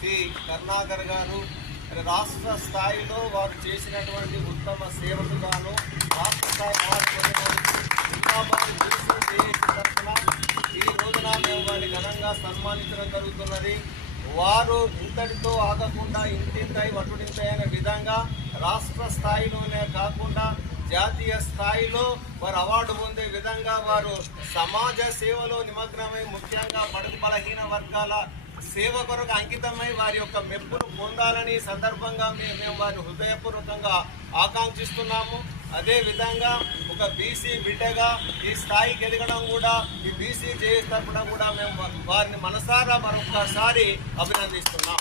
శ్రీ కరుణాకర్ గారు రాష్ట్ర స్థాయిలో వారు చేసినటువంటి ఉత్తమ సేవకుగాను రాష్ట్ర స్థాయి ఈ రోజున మేము వారిని ఘనంగా సన్మానించడం జరుగుతున్నది. వారు ఇంతటితో ఆగకుండా ఇంటింతాయి వటుడింతాయి అనే విధంగా రాష్ట్ర స్థాయిలోనే కాకుండా జాతీయ స్థాయిలో వారు అవార్డు పొందే విధంగా వారు సమాజ సేవలో నిమగ్నమై ముఖ్యంగా బడుగు బలహీన వర్గాల సేవ కొరకు అంకితమై వారి యొక్క మెప్పును పొందాలని సందర్భంగా మేము మేము వారిని హృదయపూర్వకంగా ఆకాంక్షిస్తున్నాము. అదే విధంగా ఒక బీసీ బిడ్డగా ఈ స్థాయికి ఎదగడం కూడా ఈ బీసీ జేఎస్ తరపున కూడా మేము వారిని మనసారా మరొకసారి అభినందిస్తున్నాం.